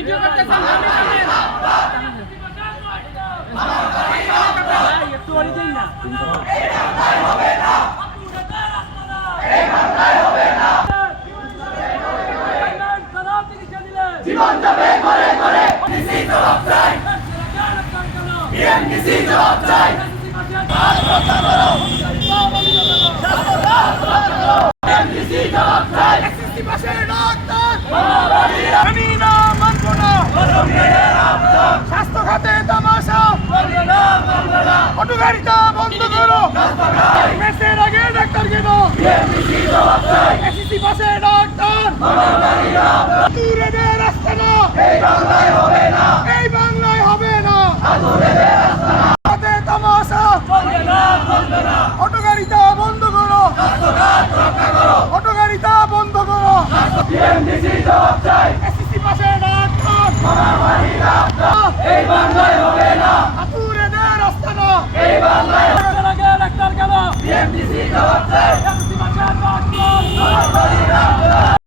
video করতেছেন একটু অড়ি দিন না জীবন যাবে করে করে নিশ্চিত জবাব চাই বিএনপিসি জবাব চাই বিএনপিসি জবাব চাই এসএসসি পাশে ডাক্তার আমি না মানব না স্বাস্থ্য খাতে তামাশা অটো গাড়িটা বন্ধ করো মেসের আগে ডাক্তার কেন বিএনপিসি জবাব চাই এসএসসি পাশে ডাক্তার দূরে দে রাস্তা না এই বাংলায় হবে না এই বাংলায় হবে না দূরে দে রাস্তা না খাতে তামাশা চলবে না অটো গাড়িটা বন্ধ করো রাস্তাঘাট রক্ষা করো অটো গাড়িটা বন্ধ করো বিএনপিসি জবাব চাই এসএসসি পাশে ডাক্তার মারামারি ডাক্তার এই বাংলায় হবে না দূরে দে রাস্তা না এই বাংলায় আগে ডাক্তার কেন বিএনপিসি জবাব চাই